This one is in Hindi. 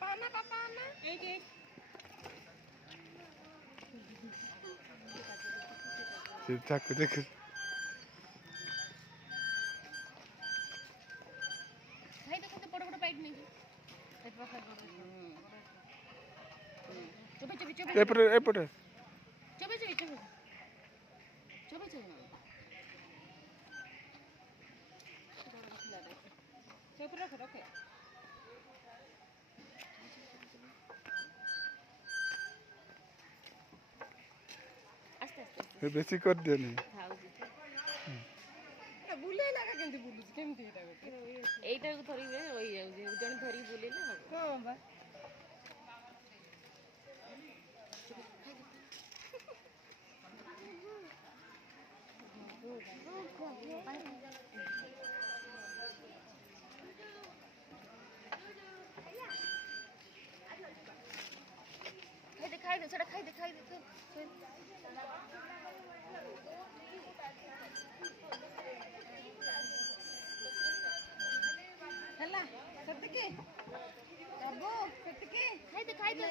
पापा आना एक एक ठीक देख भाई देखो तो बड़ बड़ पाइट नहीं चुपे चुपे चुपे एपटे एपटे चुपे चुपे चुपे चुपे चुपे चुप रख रख आस्ते आस्ते बेसी कर देनी बुले लगा केंती बुलुछ केंती एटा गोटे एटा को धरिबे होई जाउ जण धरि बुलेले हो हां बा खाई दे छोटा खाई दे हला सत्तके अबो सत्तके खाई दे